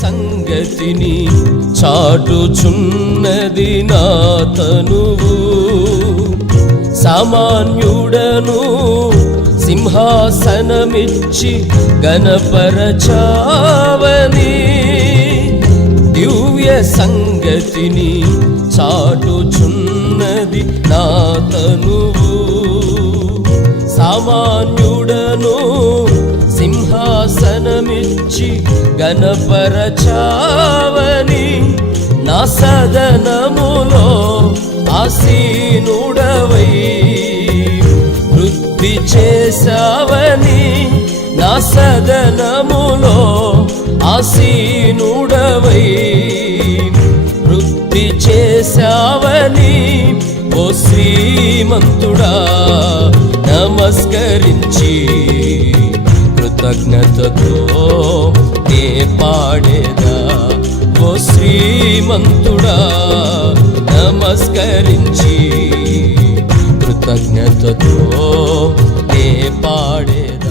సంగతిని చాటుచున్నది నా తనువు. సామాన్యుడను సింహాసనమిచ్చి గణపరచావని, దివ్య సంగతిని చాటుచున్నది నా తనువు. సామాన్యుడను సింహాసనమిచ్చి గణపరచావని, నా సదనములో ఆసీనుడవై వృద్ధి చేశావని, నా సదనములో ఆసీనుడవై వృద్ధి చేశావని, ఓ శ్రీమంతుడా నమస్కరించి కృతజ్ఞతతో నే పాడేదా. ఓ శ్రీమంతుడా నమస్కరించి కృతజ్ఞతతో నే పాడేదా.